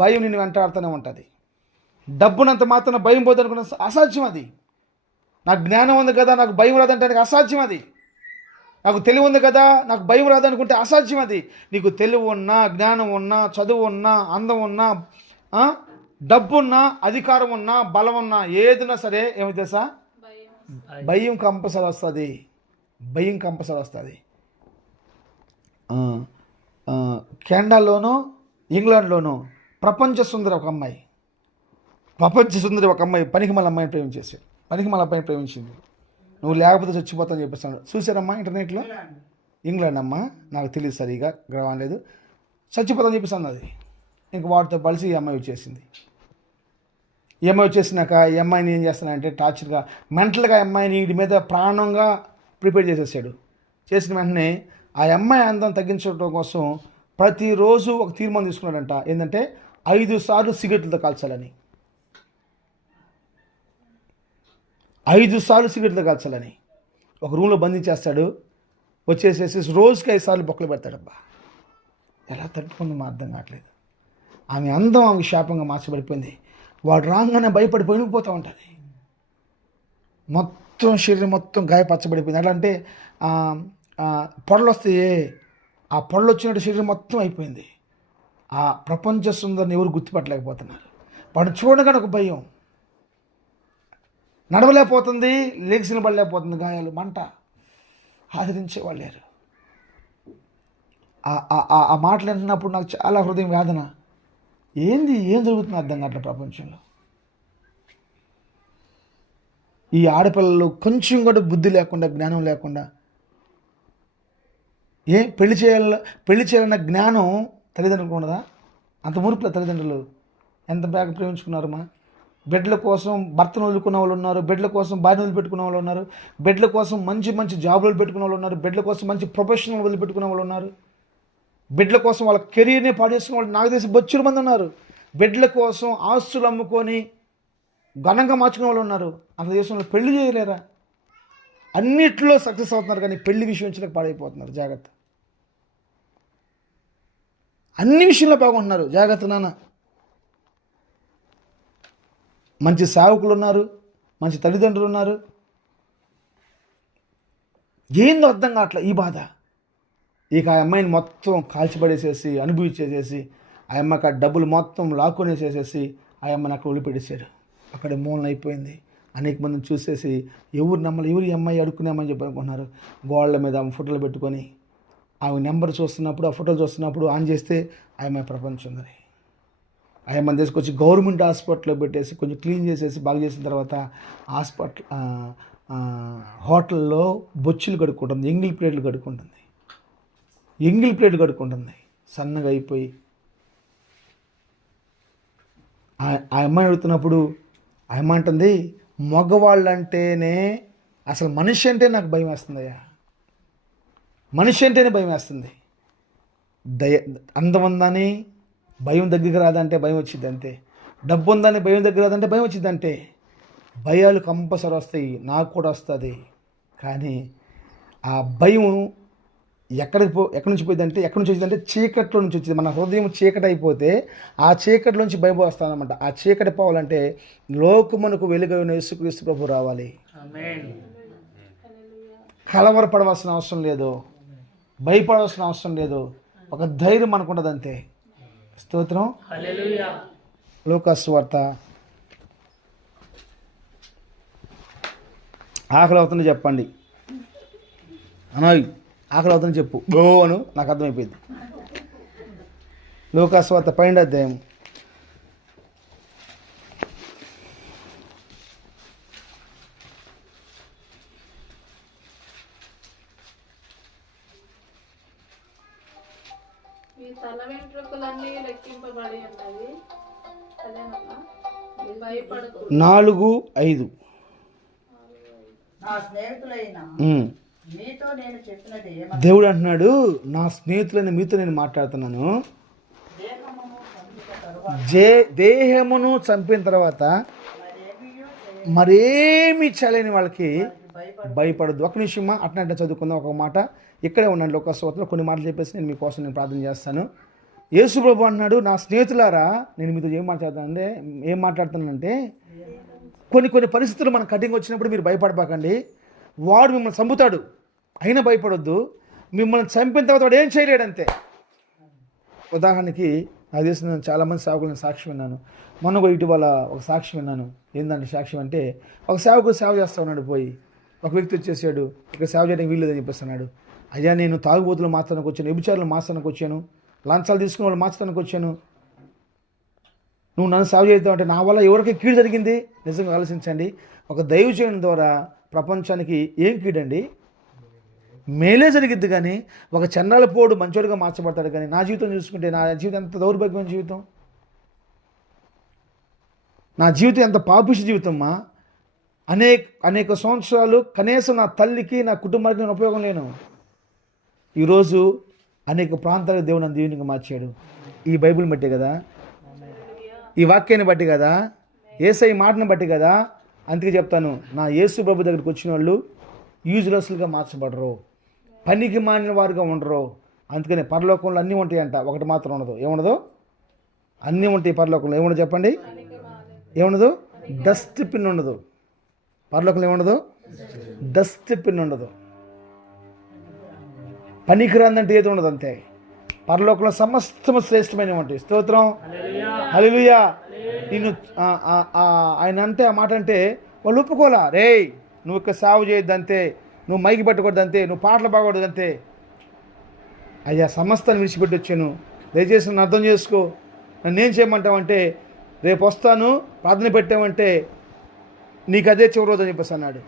భయం నిన్ను వెంటాడుతూనే ఉంటుంది. డబ్బునంత మాత్రం భయం పోదనుకున్న అసాధ్యం అది. నాకు జ్ఞానం ఉంది కదా నాకు భయం రాదంటే అసాధ్యం అది. నాకు తెలివి ఉంది కదా నాకు భయం రాదనుకుంటే అసాధ్యం అది. నీకు తెలివి ఉన్నా, జ్ఞానం ఉన్నా, చదువు ఉన్నా, అందం ఉన్నా, డబ్బున్నా, అధికారం ఉన్నా, బలం ఉన్నా, ఏదైనా సరే ఏమి తెలుసా, భయం కంపల్సరీ వస్తుంది. భయం కంపల్సరీ వస్తుంది. కెనడాలోనూ ఇంగ్లాండ్లోనూ ప్రపంచ సుందరి ఒక అమ్మాయి పనికిమాల అమ్మాయిని ప్రేమించేసాడు. పనికిమాల అబ్బాయిని ప్రేమించింది. నువ్వు లేకపోతే చచ్చిపోతాను చెప్పేస్తాడు. చూసారమ్మా ఇంటర్నెట్లో. ఇంగ్లాండ్ అమ్మ, నాకు తెలియదు సరిగా గ్రహం లేదు, చచ్చిపోతాను చెప్పేస్తాను అది. ఇంక వాటితో కలిసి ఈ అమ్మాయి వచ్చేసింది. ఈ అమ్మాయి వచ్చేసినాక ఈ అమ్మాయిని ఏం చేస్తానంటే టార్చర్గా, మెంటల్గా ఆ అమ్మాయిని వీడి మీద ప్రాణంగా ప్రిపేర్ చేసేసాడు. చేసిన వెంటనే ఆ అమ్మాయి అందం తగ్గించడం కోసం ప్రతిరోజు ఒక తీర్మానం తీసుకున్నాడంట. ఏంటంటే 5 సార్లు సిగరెట్లతో కాల్చాలని. 5 సార్లు సిగరెట్లతో కాల్చాలని ఒక రూమ్లో బంధించేస్తాడు. వచ్చేసేసి రోజుకి 5 సార్లు బొక్కలు పెడతాడబ్బా. ఎలా తట్టుకుంది మా అర్థం కావట్లేదు. ఆమె అందం ఆమె శాపంగా మార్చబడిపోయింది. వాడు రాగానే భయపడి పొనిగిపోతూ ఉంటుంది. మొత్తం శరీరం మొత్తం గాయపరచబడిపోయింది. ఎలా అంటే పొడలు వస్తాయే, ఆ పొడలు వచ్చినట్టు శరీరం మొత్తం అయిపోయింది. ఆ ప్రపంచ సుందరిని ఎవరు గుర్తుపట్టలేకపోతున్నారు. వాడు చూడగానే ఒక భయం, నడవలేకపోతుంది, లేచి నిలబడలేకపోతుంది, గాయాలు, మంట, ఆదరించేవాళ్ళు లేరు. ఆ మాటలు వింటున్నప్పుడు నాకు చాలా హృదయం వేదన. ఏం జరుగుతుంది అర్థం కావట్లేదు ప్రపంచంలో. ఈ ఆడపిల్లలు కొంచెం కూడా బుద్ధి లేకుండా, జ్ఞానం లేకుండా, పెళ్లి చేయాలన్న జ్ఞానం తల్లిదండ్రులకు ఉండదా? అంత మురుపుల తల్లిదండ్రులు ఎంత బాగా ప్రేమించుకున్నారమ్మా. బిడ్డల కోసం భర్తను వదులుకున్న వాళ్ళు ఉన్నారు, బిడ్డల కోసం భార్యను వదిలిపెట్టుకున్న వాళ్ళు ఉన్నారు, బిడ్డల కోసం మంచి మంచి జాబులు పెట్టుకున్న వాళ్ళు ఉన్నారు, బిడ్డల కోసం మంచి ప్రొఫెషనల్ వదిలిపెట్టుకున్న వాళ్ళు ఉన్నారు, బిడ్డల కోసం వాళ్ళ కెరీర్ని పాడేసుకున్న వాళ్ళు నాకు తెలిసి బొచ్చుల మంది ఉన్నారు. బిడ్డల కోసం ఆస్తులు అమ్ముకొని ఘనంగా మార్చుకునే వాళ్ళు ఉన్నారు. అంత దేశంలో పెళ్లి చేయలేరా? అన్నిట్లో సక్సెస్ అవుతున్నారు, కానీ పెళ్లి విషయం వచ్చినాక పాడైపోతున్నారు. జాగ్రత్త. అన్ని విషయంలో బాగుంటున్నారు, జాగ్రత్త నాన్న. మంచి సేవకులు ఉన్నారు, మంచి తల్లిదండ్రులు ఉన్నారు. ఏందో అర్థం కావట్లే ఈ బాధ. ఇక ఆ అమ్మాయిని మొత్తం కాల్చిపడేసేసి అనుభవించేసేసి ఆ అమ్మకి ఆ డబ్బులు మొత్తం లాక్కొనేసేసేసి ఆ అమ్మని అక్కడ వదిలిపెట్టేశాడు. అక్కడ మూలన అయిపోయింది. అనేక మందిని చూసేసి ఎవరు నమ్మలు, ఎవరు ఈ అమ్మాయి అడుక్కునేమని చెప్పి అనుకుంటున్నారు. గోళ్ళ మీద ఆమె ఫోటోలు పెట్టుకొని ఆమె నెంబర్ చూస్తున్నప్పుడు, ఆ ఫోటోలు చూస్తున్నప్పుడు ఆన్ చేస్తే ఆ అమ్మాయి ప్రపంచం ఉందని ఆ అమ్మాయిని తీసుకొచ్చి గవర్నమెంట్ హాస్పిటల్లో పెట్టేసి కొంచెం క్లీన్ చేసేసి బాగు చేసిన తర్వాత హోటల్లో బొచ్చులు కడుక్కుంటుంది, ఎంగిల్ ప్లేట్లు కడుక్కుంటుంది, సన్నగా అయిపోయి. ఆ అమ్మాయి అడుగుతున్నప్పుడు ఆ అమ్మాయి అంటుంది, మగవాళ్ళంటేనే అసలు మనిషి అంటే నాకు భయం వేస్తుందయ్యా, మనిషి అంటేనే భయం వేస్తుంది. అందం ఉందని భయం దగ్గరికి రాదంటే భయం వచ్చింది అంతే. డబ్బు ఉందని భయం దగ్గర రాదంటే భయం వచ్చింది అంతే. భయాలు కంపల్సరీ వస్తాయి, నాకు కూడా వస్తుంది. కానీ ఆ భయం ఎక్కడి నుంచి పోయిందంటే, ఎక్కడి నుంచి వచ్చిందంటే చీకట్లో నుంచి వచ్చింది. మన హృదయం చీకటి అయిపోతే ఆ చీకటిలోంచి భయం వస్తానమాట. ఆ చీకటి పోవాలంటే లోకమునకు వెలుగైన యేసుక్రీస్తు ప్రభు రావాలి. కలవరపడవలసిన అవసరం లేదు, భయపడవలసిన అవసరం లేదు. ఒక ధైర్యం మనకు ఉండదు అంతే. స్తోత్రం. లూకా సువార్త. ఆకలి అవుతుంది చెప్పండి అనాయ్, ఆకలి అవుతుంది చెప్పు గో అను, నాకు అర్థమైపోయింది. లూకా సువార్త 12వ అధ్యాయం. ఈ తల వెంట్రుకలన్నీ లెక్కింపబడి ఉన్నవి. అదేనమ్మా, భయపడకు. 4:5. నా స్నేహితులైన మీతో నేను చెప్పినది ఏమన్నా దేవుడు అంటున్నాడు, నా స్నేహితులైన మీతో నేను మాట్లాడుతున్నాను. దేహమును చంపిన తరువాత దేహమును చంపిన తర్వాత మరేమి చేయలేని వాళ్ళకి భయపడద్దు. ఒక నిమిషమా అట్లా చదువుకుందాం. ఒక మాట ఇక్కడే ఉన్నాను. లోకస్వార్తలో కొన్ని మాటలు చెప్పేసి నేను మీకోసం నేను ప్రార్థన చేస్తాను. యేసు ప్రభు అన్నాడు, నా స్నేహితులారా నేను మీతో ఏం మాట్లాడుతానంటే కొన్ని పరిస్థితులు మన కటింగ్ వచ్చినప్పుడు మీరు భయపడబాకండి. వాడు మిమ్మల్ని చంపుతాడు, అయినా భయపడొద్దు. మిమ్మల్ని చంపిన తర్వాత వాడు ఏం చేయలేడు అంతే. ఉదాహరణకి నాకు తెలిసిన చాలామంది సేవకులను సాక్ష్యం విన్నాను. మొన్న కూడా ఇటీవల ఒక సాక్ష్యం విన్నాను. ఏంటంటే సాక్ష్యం అంటే, ఒక సేవకుడు సేవ చేస్తూ ఉన్నాడు. పోయి ఒక వ్యక్తి వచ్చేసాడు, ఇక్కడ సేవ చేయడానికి వీల్లేదని చెప్పేస్తున్నాడు. అయ్యా నేను తాగుబోతులు మార్చడానికి వచ్చాను, వ్యభిచారులు మార్చడానికి వచ్చాను, లంచాలు తీసుకునే వాళ్ళు మార్చడానికి వచ్చాను, నువ్వు నన్ను సేవ చేస్తావు అంటే నా వల్ల ఎవరికి కీడు జరిగింది? నిజంగా ఆలోచించండి. ఒక దైవజనుని ద్వారా ప్రపంచానికి ఏం కీడండి? మేలే జరిగిద్ది. కానీ ఒక చండాల పోడు మంచోడుగా మార్చబడతాడు. కానీ నా జీవితం చూసుకుంటే నా జీవితం ఎంత దౌర్భాగ్యమైన జీవితం, నా జీవితం ఎంత పాపిష్టి జీవితమ్మా. అనేక సంవత్సరాలు కనీసం నా తల్లికి నా కుటుంబానికి నేను ఉపయోగం లేను. ఈరోజు అనేక ప్రాంతాలకు దేవుడు నన్ను దీవెనగా మార్చాడు. ఈ బైబిల్ బట్టి కదా, ఈ వాక్యాన్ని బట్టి కదా, యేసయ్య మాటను బట్టి కదా. అందుకే చెప్తాను, నా యేసు ప్రభు దగ్గరికి వచ్చిన వాళ్ళు యూజ్లెస్లుగా మార్చబడరు, పనికి మానిన వారుగా ఉండరు. అందుకని పరలోకంలో అన్నీ ఉంటాయంట, ఒకటి మాత్రం ఉండదు. ఏముండదు? అన్నీ ఉంటాయి పరలోకంలో. ఏముండదు చెప్పండి? ఏముండదు? డస్ట్ పిన్ ఉండదు పరలోకంలో. ఏముండదు? డస్ట్ పిన్ ఉండదు. పనికిరాందంటే ఏది ఉండదు అంతే. పరలోకంలో సమస్తము శ్రేష్టమైనవి ఉంటాయి. స్తోత్రం, హల్లెలూయా. నిన్ను ఆయన అంటే ఆ మాట అంటే వాళ్ళు ఒప్పుకోలా. రేయ్ నువ్వు ఇక్కడ సాగు చేయొద్దంతే, నువ్వు మైకి పట్టకూడదంతే, నువ్వు పాటలు బాగకూడదంతే. అయ్యా సమస్తాన్ని విడిచిపెట్టి వచ్చాను, దయచేసి నన్ను అర్థం చేసుకో. నన్ను ఏం చేయమంటావంటే, రేపు వస్తాను ప్రార్థన పెట్టామంటే నీకు అదే చివరి రోజు అని చెప్పేసి అన్నాడు.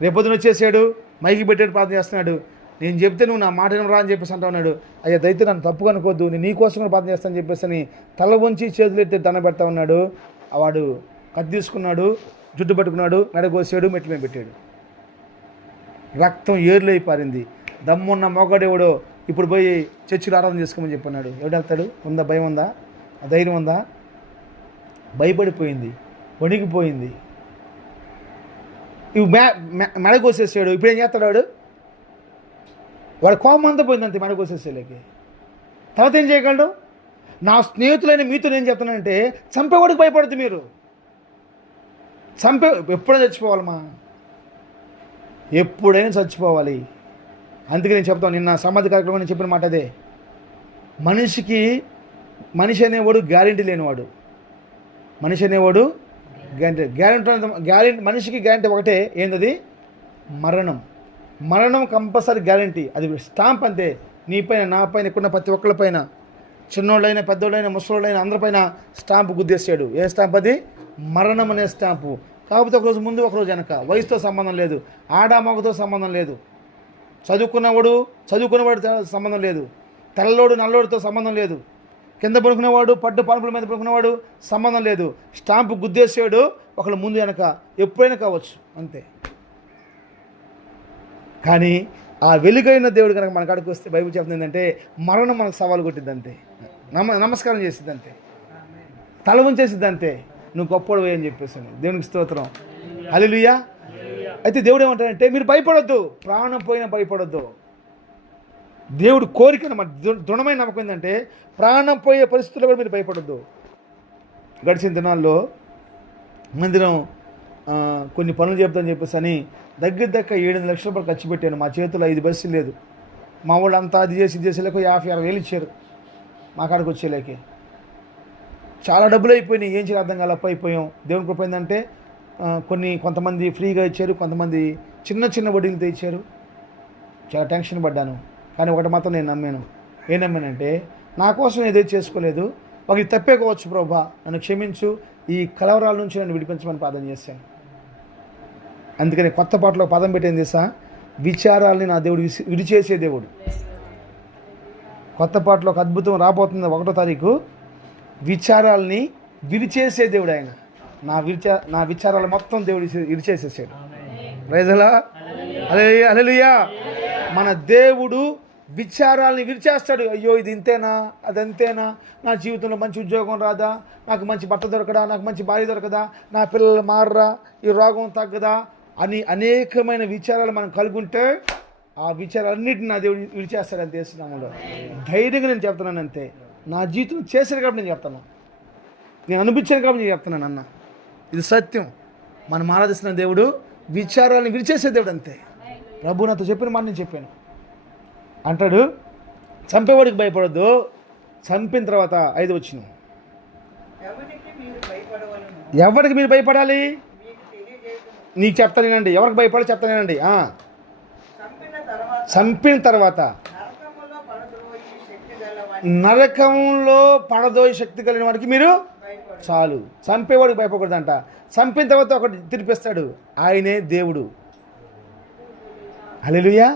రేపొద్దున వచ్చేసాడు, మైకి పెట్టాడు, ప్రార్థన చేస్తున్నాడు. నేను చెప్తే నువ్వు నా మాట రా అని చెప్పేసి అంటా ఉన్నాడు. అయ్యా దయతో నన్ను తప్పు కనుకోవద్దు, నేను నీ కోసం కూడా ప్రార్థన చేస్తానని చెప్పేసి అని తల వంచి చేతులు ఎత్తి దండం పెడతా ఉన్నాడు. వాడు కత్తి తీసుకున్నాడు, జుట్టు పట్టుకున్నాడు, మెడగోసాడు, మెట్ల మీద పెట్టాడు. రక్తం ఏర్లు అయి పారింది. దమ్మున్న మొగడెవడో ఇప్పుడు పోయి చర్చిలో ఆరాధన చేసుకోమని చెప్పన్నాడు. ఎవడు వెళ్తాడు? ఉందా? భయం ఉందా? ధైర్యం ఉందా? భయపడిపోయింది, వణికిపోయింది. ఇవి మెడగోసేసాడు. ఇప్పుడు ఏం చేస్తాడు? వాడు కోపం అంతా పోయింది అంతే మెడగోసేసేలేకి. తర్వాత ఏం చేయగలడు? నా స్నేహితులైన మీతో నేను చెప్తున్నానంటే చంపేవాడికి భయపడద్దు. మీరు ఎప్పుడైనా చచ్చిపోవాలమ్మా, ఎప్పుడైనా చచ్చిపోవాలి. అందుకే నేను చెప్తాను, నిన్న సమాధి కార్యక్రమం నేను చెప్పిన మాట అదే. మనిషి అనేవాడు గ్యారెంటీ లేనివాడు. మనిషి అనేవాడు గ్యారెంటీ మనిషికి గ్యారెంటీ ఒకటే, ఏంటది? మరణం కంపల్సరీ గ్యారెంటీ. అది స్టాంప్ అంతే. నీ పైన, నా పైన, ఇక్కడ ప్రతి ఒక్కళ్ళ పైన, చిన్నోళ్ళైనా పెద్దోళ్ళైనా ముసలోళ్ళైనా అందరిపైన స్టాంపు గుద్దేశాడు. ఏ స్టాంప్ అది? మరణం అనే స్టాంపు. కాకపోతే ఒకరోజు ముందు ఒకరోజు వెనక. వయసుతో సంబంధం లేదు, ఆడామగతో సంబంధం లేదు, చదువుకున్నవాడు సంబంధం లేదు, తెల్లలోడు నల్లోడితో సంబంధం లేదు, కింద పడుకునేవాడు పట్టు పానుపుల మీద పడుకునేవాడు సంబంధం లేదు. స్టాంపు గుద్దేసాడు, ఒకళ్ళు ముందు వెనక ఎప్పుడైనా కావచ్చు అంతే. కానీ ఆ వెలుగైన దేవుడు కనుక మన కాడికి వస్తే బైబిల్ చెప్తుంది ఏంటంటే మరణం మనకు సవాలు కొట్టిద్ది అంతే, నమస్కారం చేసిద్ది అంతే, తల ఉంచేసిద్ది అంతే. నువ్వు గొప్పడు అని చెప్పేసాను. దేవునికి స్తోత్రం, హల్లెలూయా. అయితే దేవుడు ఏమంటాడంటే మీరు భయపడొద్దు, ప్రాణం పోయినా భయపడొద్దు. దేవుడు కోరిక మన దృఢమైన నమ్మకం ఏంటంటే ప్రాణం పోయే పరిస్థితుల్లో కూడా మీరు భయపడొద్దు. గడిచిన దినాల్లో మందిరం కొన్ని పనులు చెప్తామని చెప్పేసి అని దగ్గర 7 లక్షల రూపాయలు ఖర్చు పెట్టాను. మా చేతిలో 5 బస్సులు లేదు. మా వాళ్ళు అంతా అది చేసి లేక 50-60 వేలు ఇచ్చారు మా కాడికి వచ్చేలేకే. చాలా డబ్బులు అయిపోయినాయి, ఏం చేయాలి అర్థం కాల. అయిపోయాం. దేవుని కృప ఏంటంటే కొంతమంది ఫ్రీగా ఇచ్చారు, కొంతమంది చిన్న వడ్డీలతో ఇచ్చారు. చాలా టెన్షన్ పడ్డాను. కానీ ఒకటి మాత్రం నేను నమ్మాను. ఏం నమ్మానంటే నా కోసం ఏదైతే చేసుకోలేదు, ఒక తప్పే కావచ్చు ప్రభా, నన్ను క్షమించు, ఈ కలవరాల నుంచి నన్ను విడిపించమని ప్రార్థన చేశాను. అందుకని కొత్త పాటలో పదం పెట్టింది తెలుసా? విచారాలని నా దేవుడు విడిచేసే దేవుడు. కొత్త పాటలో ఒక అద్భుతం రాబోతుంది 1వ తారీఖు. విచారాలని విడిచేసే దేవుడు ఆయన. నా విచారాలు మొత్తం దేవుడు విడిచేసేసాడు. ప్రైజలా హల్లెలూయా. మన దేవుడు విచారాలని విరిచేస్తాడు. అయ్యో ఇది ఇంతేనా, అదంతేనా, నా జీవితంలో మంచి ఉద్యోగం రాదా, నాకు మంచి భర్త దొరకదా, నాకు మంచి భార్య దొరకదా, నా పిల్లలు మారరా, ఈ రోగం తగ్గదా అని అనేకమైన విచారాలు మనం కలుగుంటే ఆ విచారాలన్నిటిని నా దేవుడు విడిచేస్తాడని తెలుస్తున్నాము. ధైర్యంగా నేను చెప్తున్నాను అంతే. నా జీవితం చేశాను కాబట్టి నేను చెప్తాను, నేను అనిపించాను కాబట్టి నేను చెప్తున్నాను అన్న. ఇది సత్యం. మనం ఆరాధిస్తున్న దేవుడు విచారాలను విరిచేసే దేవుడు అంతే. ప్రభు నాతో చెప్పిన మాట నేను చెప్పాను. అంటాడు చంపేవాడికి భయపడద్దు, చంపిన తర్వాత 5 వచ్చిన ఎవరికి మీరు భయపడాలి నీకు చెప్తానేనండి. ఎవరికి భయపడాలి చెప్తానేనండి. చంపిన తర్వాత నరకంలో పడదోయి శక్తి కలిగిన వాడికి మీరు చాలు. చంపేవాడికి భయపడకూడదంట. చంపిన తర్వాత ఒకటి తిరిపిస్తాడు, ఆయనే దేవుడు. హల్లెలూయా.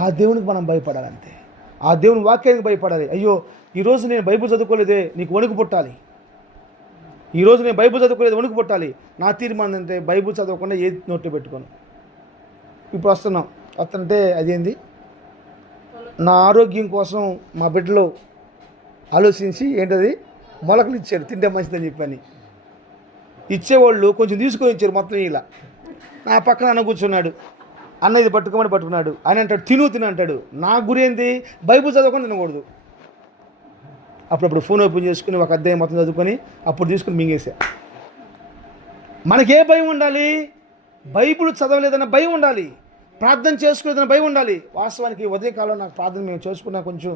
ఆ దేవునికి మనం భయపడాలంతే. ఆ దేవుని వాక్యానికి భయపడాలి. అయ్యో ఈరోజు నేను బైబిల్ చదువుకోలేదే, నీకు వణుకు పుట్టాలి. ఈరోజు నేను బైబిల్ చదువుకోలేదు, వణుకు పుట్టాలి. నా తీర్మానం అంటే బైబిల్ చదవకుండా ఏది నోట్లో పెట్టుకోను. ఇప్పుడు వస్తుంటే అదేంది, నా ఆరోగ్యం కోసం మా బిడ్డలో ఆలోచించి ఏంటది మొలకలు ఇచ్చారు, తింటే మంచిదని చెప్పని. ఇచ్చేవాళ్ళు కొంచెం తీసుకొని ఇచ్చారు మొత్తం. ఇలా నా పక్కన అన్న కూర్చున్నాడు. అన్న ఇది పట్టుకోమని పట్టుకున్నాడు. ఆయన అంటాడు తిను అంటాడు. నా గురి ఏంది, బైబిల్ చదవకుండా తినకూడదు. అప్పుడప్పుడు ఫోన్ ఓపెన్ చేసుకుని ఒక అధ్యాయం మొత్తం చదువుకొని అప్పుడు తీసుకుని మింగేసా. మనకే భయం ఉండాలి, బైబిల్ చదవలేదన్న భయం ఉండాలి, ప్రార్థన చేసుకోలేదన్న భయం ఉండాలి. వాస్తవానికి ఉదయకాలంలో నాకు ప్రార్థన మేము చేసుకున్నా కొంచెం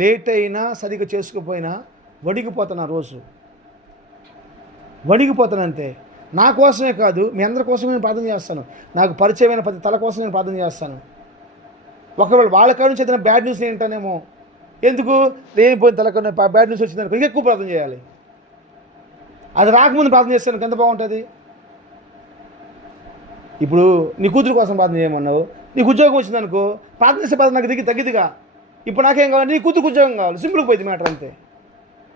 లేట్ అయినా సరిగ్గా చేసుకోకపోయినా వణికిపోతాను. ఆ రోజు వణికిపోతానంతే. నా కోసమే కాదు, మీ అందరి కోసం నేను ప్రార్థన చేస్తాను. నాకు పరిచయమైన ప్రతి తల కోసం నేను ప్రార్థన చేస్తాను. ఒకవేళ వాళ్ళ కాడ నుంచి ఏదైనా బ్యాడ్ న్యూస్ ఏంటనేమో, ఎందుకు లేనిపోయిన తలకన్నా బ్యాడ్ న్యూస్ వచ్చిందనుకో ఇంకెక్కువ ప్రార్థన చేయాలి. అది రాకముందు ప్రార్థన చేస్తాను ఎంత బాగుంటుంది. ఇప్పుడు నీ కూతురు కోసం ప్రార్థన చేయమన్నావు, నీకు ఉద్యోగం వచ్చిందనుకో ప్రార్థన చేసే ప్రార్థన నాకు తగ్గిదిగా. ఇప్పుడు నాకేం కావాలి, నీ కూతురు ఉద్యోగం కావాలి, సింపుల్గా పోయింది మ్యాటర్ అంతే.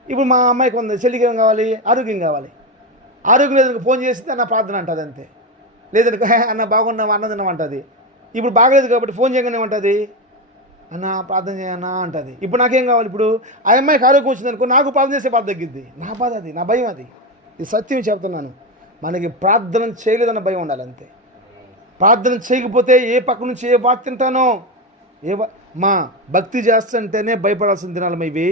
ఇప్పుడు మా అమ్మాయికి ఉంది, చెల్లికి ఏం కావాలి, ఆరోగ్యం కావాలి. ఆరోగ్యం లేదనుకో ఫోన్ చేస్తే అన్న ప్రార్థన అంటుంది అంతే. లేదనుకో అన్న బాగున్నావు అన్నదన్నం అంటుంది. ఇప్పుడు బాగలేదు కాబట్టి ఫోన్ చేయగానే ఉంటుంది, అన్న ప్రార్థన చేయన్నా అంటుంది. ఇప్పుడు నాకేం కావాలి, ఇప్పుడు ఆ అమ్మాయికి ఆరోగ్యం వచ్చిందనుకో నాకు ప్రార్థన చేసే బాధ తగ్గిద్ది. నా బాధ అది, నా భయం అది. ఇది సత్యం చెప్తున్నాను. మనకి ప్రార్థన చేయలేదన్న భయం ఉండాలి అంతే. ప్రార్థన చేయకపోతే ఏ పక్క నుంచి ఏ వాక్ తింటానో మా భక్తి చేస్తుంటేనే భయపడాల్సిన దినాలు ఇవి.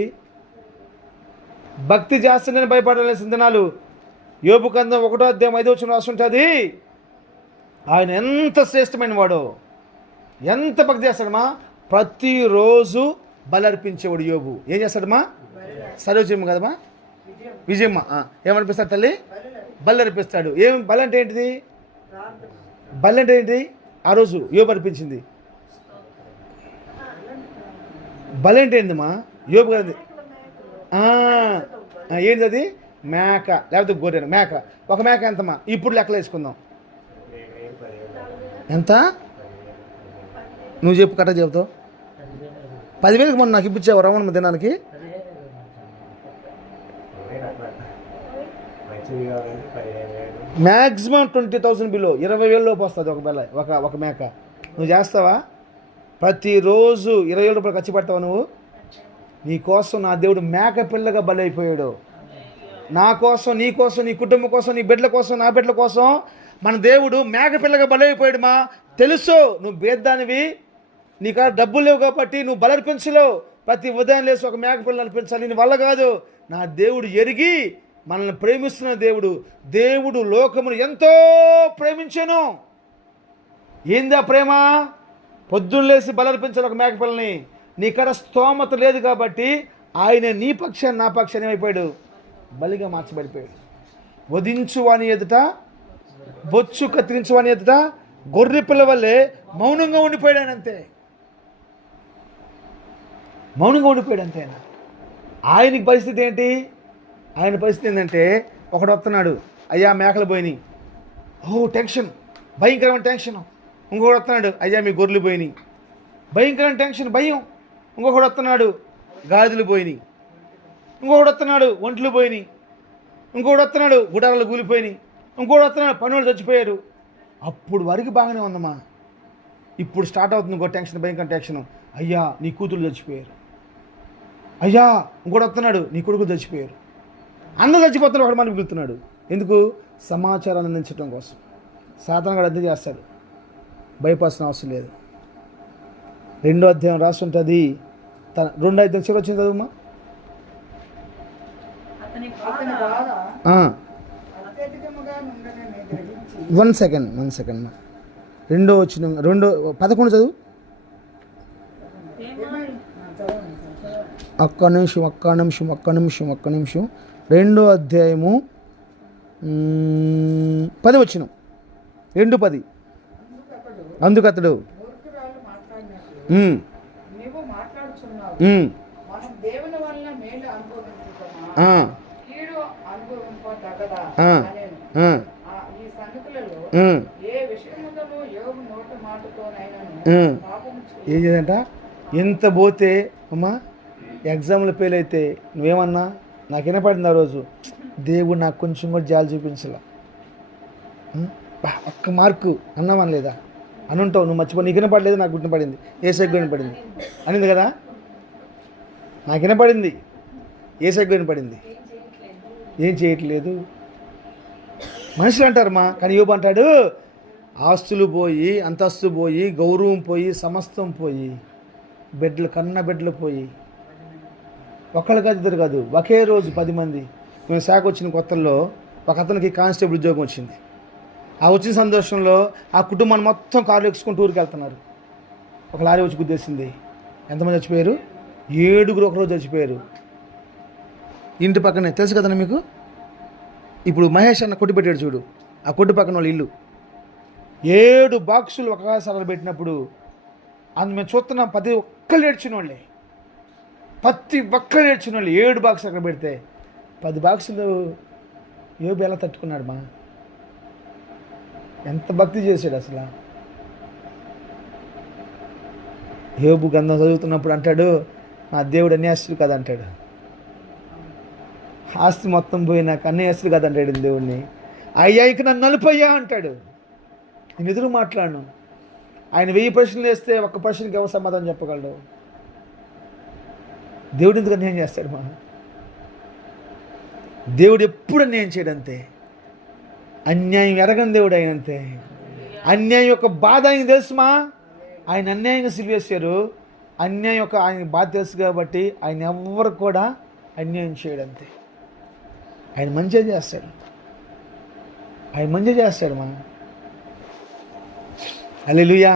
భక్తి చేస్తుంటేనే భయపడాల్సిన దినాలు. యోబు గ్రంథం 1వ అధ్యాయం 5వ వచనం రాసి ఉంటుంది. ఆయన ఎంత శ్రేష్టమైన వాడో, ఎంత భక్తి చేస్తాడమ్మా. ప్రతిరోజు బలర్పించేవాడు యోబు. ఏం చేస్తాడమ్మా, సరోజమ్మ కదమ్మా, విజయమ్మ ఏమనిపిస్తాడు తల్లి, బల్లర్పిస్తాడు. ఏం బల అంటే ఏంటిది, బల్ల అంటే ఏంటి, ఆ రోజు యోబు అర్పించింది. బల అంటే ఏంటమ్మా, యోబు గారి ఏంటి అది, మేక లేకపోతే గొర్రెను. మేక, ఒక మేక ఎంతమ్మా ఇప్పుడు లెక్కలు వేసుకుందాం. ఎంత నువ్వు చెప్పు, కరెక్ట్గా చెబుతావు. 10,000కి మొన్న నాకు ఇప్పించావు రమణ దినానికి. మ్యాక్సిమం 20,000 బిలో 20,000 లోపు వస్తుంది ఒక మేక. నువ్వు చేస్తావా? ప్రతిరోజు 20,000 రూపాయలు ఖర్చు పెడతావా నువ్వు? నీ కోసం నా దేవుడు మేక పిల్లగా బలైపోయాడు. నా కోసం, నీ కోసం, నీ కుటుంబం కోసం, నీ బిడ్డల కోసం, నా బిడ్డల కోసం మన దేవుడు మేక పిల్లగా బలైపోయాడు. మా తెలుసు నువ్వు బేద్దానివి, నీకు డబ్బులు లేవు కాబట్టి నువ్వు బలర్పించలేవు. ప్రతి ఉదయం లేసి ఒక మేక పిల్లలు అర్పించాలి, నీ వల్ల కాదు. నా దేవుడు ఎరిగి మనల్ని ప్రేమిస్తున్న దేవుడు. దేవుడు లోకమును ఎంతో ప్రేమించాను. ఏందా ప్రేమ? పొద్దున్న లేసి బలర్పించాలి ఒక మేక పిల్లని. నీకడ స్తోమత లేదు కాబట్టి ఆయన నీ పక్షాన్ని నా పక్షాన్ని అయిపోయాడు, బలిగా మార్చబడిపోయాడు. వధించువాని ఎదుట, బొచ్చు కత్తిరించువాని ఎదుట గొర్రె పిల్ల వల్లే మౌనంగా ఉండిపోయాడు. ఆయన అంతే, మౌనంగా ఉండిపోయాడు అంతే. ఆయనకి పరిస్థితి ఏంటి? ఆయన పరిస్థితి ఏంటంటే, ఒకడు వస్తున్నాడు, అయ్యా మేకలు పోయినాయి, టెన్షన్, భయంకరమైన టెన్షన్. ఇంకొకడు వస్తున్నాడు, అయ్యా మీ గొర్రెలు పోయినాయి, భయంకరమైన టెన్షన్, భయం. ఇంకొకడు వస్తున్నాడు, గాజులు పోయినాయి. ఇంకొకడు వస్తున్నాడు, ఒంట్లు పోయినాయి. ఇంకొకడు వస్తున్నాడు, గుడారాలు కూలిపోయినాయి. ఇంకొకడు వస్తున్నాడు, పనులు చచ్చిపోయారు. అప్పుడు వరకు బాగానే ఉందమ్మా. ఇప్పుడు స్టార్ట్ అవుతుంది ఇంకో టెన్షన్, భయంకర టెన్షన్. అయ్యా నీ కూతురు చచ్చిపోయారు, అయ్యా ఇంకోటి వస్తున్నాడు నీ కొడుకు చచ్చిపోయారు, అందరూ చచ్చిపోతున్నారు, ఒకటి మనకు పిలుస్తున్నాడు. ఎందుకు? సమాచారాన్ని అందించడం కోసం. సాతాను కూడా అర్థం చేస్తాడు, భయపడాల్సిన అవసరం లేదు. 2వ అధ్యాయం రాసి ఉంటుంది. 2వ అధ్యాయం చివరి వచ్చింది చదువుమా. అతని బాధ అత్యధికముగా నుండనని గ్రహించి 1 సెకండ్ మా. 2వ వచ్చిన 11 చదువు. ఒక్క నిమిషం. 2వ అధ్యాయము 10 వచనం. 2:10. అందుకతడు మూర్ఖురాలు మాట్లాడినట్లు నీవు మాట్లాడుచున్నావు. మనం దేవుని వలన మేలు అనుభవించుతామా, కీడు అనుభవింపదగదా అనేను. ఈ సంగతులలో ఏ విషయములను యోగు నోటి మాటతోనైనను పాపము ఏం చేయాలంట? ఎంత పోతే అమ్మా ఎగ్జామ్లో ఫెయిల్ అయితే నువ్వేమన్నా? నాకు వినపడింది ఆ రోజు, దేవుడు నాకు కొంచెం కూడా జాలి చూపించలే. ఒక్క మార్కు అన్నామని లేదా అని ఉంటావు, నువ్వు మర్చిపో. నీకు వినపడలేదు, నాకు వినపడింది, ఏసైకి వినపడింది అనింది కదా. నాకు వినపడింది, ఏసైకి వినపడింది, ఏం చేయట్లేదు. మనుషులు అంటారమ్మా, కానీ యోబు అంటాడు ఆస్తులు పోయి, అంతస్తు పోయి, గౌరవం పోయి, సమస్తం పోయి, కన్న బిడ్డలు పోయి, ఒకళ్ళు కాదు ఇద్దరు కాదు, ఒకే రోజు 10 మంది. మేము శాఖ వచ్చిన కొత్తల్లో ఒక అతనికి కానిస్టేబుల్ ఉద్యోగం వచ్చింది. ఆ వచ్చిన సంతోషంలో ఆ కుటుంబాన్ని మొత్తం కారులో ఎక్కించుకొని టూర్కి వెళ్తున్నారు. ఒక లారీ వచ్చి గుద్దేసింది. ఎంతమంది చచ్చిపోయారు? 7 ఒకరోజు చచ్చిపోయారు. ఇంటి పక్కనే తెలుసు కదన్నా మీకు. ఇప్పుడు మహేష్ అన్న కొట్టు పెట్టాడు చూడు, ఆ కొట్టు పక్కన వాళ్ళ ఇల్లు. 7 బాక్సులు ఒకసారి పెట్టినప్పుడు మేము చూస్తున్నాం. ప్రతి ఒక్కళ్ళు ఏడ్చిన వాళ్ళే, 7 బాక్సులు అక్కడ పెడితే 10 బాక్సులు యోబు ఎలా తట్టుకున్నాడు మా? ఎంత భక్తి చేశాడు అసలు. యోబు గ్రంథం చదువుతున్నప్పుడు అంటాడు, నా దేవుడు అన్యాస్తుడు కదా అంటాడు. ఆస్తి మొత్తం పోయినాక అన్యాస్తుడు కదా అంటాడు దేవుడిని. అయ్యా ఇక నన్ను నలుపయ్యా అంటాడు. నేను ఎదురు మాట్లాడను. ఆయన 1000 ప్రశ్నలు వేస్తే ఒక్క ప్రశ్నకి ఎవరు సమాధానం చెప్పగలడు? దేవుడు ఎందుకు అన్యాయం చేస్తాడు మా? దేవుడు ఎప్పుడు అన్యాయం చేయడంతే. అన్యాయం ఎరగని దేవుడు అయినంతే. అన్యాయం యొక్క బాధ ఆయన తెలుసుమా. ఆయన అన్యాయంగా సిలివేశారు. అన్యాయం యొక్క ఆయన బాధ తెలుసు కాబట్టి ఆయన ఎవ్వరు కూడా అన్యాయం చేయడంతే. ఆయన మంచిగా చేస్తాడు, మా. హల్లెలూయా.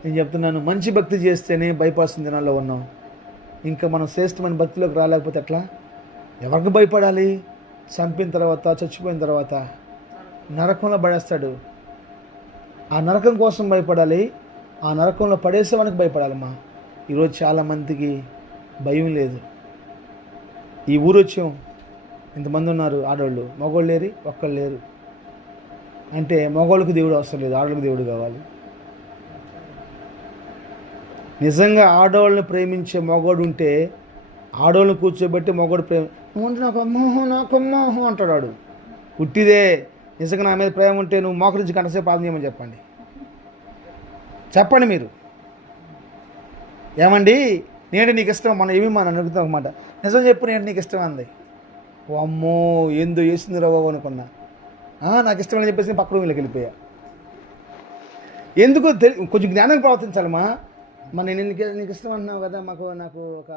నేను చెప్తున్నాను, మంచి భక్తి చేస్తేనే భయపడాల్సిన దినాల్లో ఉన్నాం. ఇంకా మనం శ్రేష్టమైన భక్తిలోకి రాలేకపోతే ఎట్లా? ఎవరికి భయపడాలి? చంపిన తర్వాత, చచ్చిపోయిన తర్వాత నరకంలో పడేస్తాడు. ఆ నరకం కోసం భయపడాలి. ఆ నరకంలో పడేసేవానికి భయపడాలమ్మా. ఈరోజు చాలామందికి భయం లేదు. ఈ ఊరు వచ్చాం, ఇంతమంది ఉన్నారు ఆడవాళ్ళు, మగవాళ్ళు లేరు, ఒక్కళ్ళు లేరు అంటే మగవాళ్ళకి దేవుడు అవసరం లేదు, ఆడవాళ్ళకి దేవుడు కావాలి. నిజంగా ఆడవాళ్ళని ప్రేమించే మగవాడు ఉంటే ఆడవాళ్ళని కూర్చోబెట్టి మగవాడు నువ్వు నాకు అమ్మోహం అంటాడు. వాడు పుట్టిదే. నిజంగా నా మీద ప్రేమ ఉంటే నువ్వు మోకరించి గంటసేపు ప్రార్థన చేయమని చెప్పండి మీరు. ఏమండి నేనంటే నీకు ఇష్టం, మనం ఏమి మనం అడుగుతాం అన్నమాట. నిజం చెప్పు, నేను నీకు ఇష్టం అంది. ఓ అమ్మో ఏందో వేసింది రావు అనుకున్నా. నాకు ఇష్టమని చెప్పేసి పక్క రూమ్లోకి వెళ్ళిపోయా. ఎందుకు కొంచెం జ్ఞానం ప్రవర్తించాలమ్మా. నేను నీకు ఇష్టం అంటున్నావు కదా, నాకు ఒక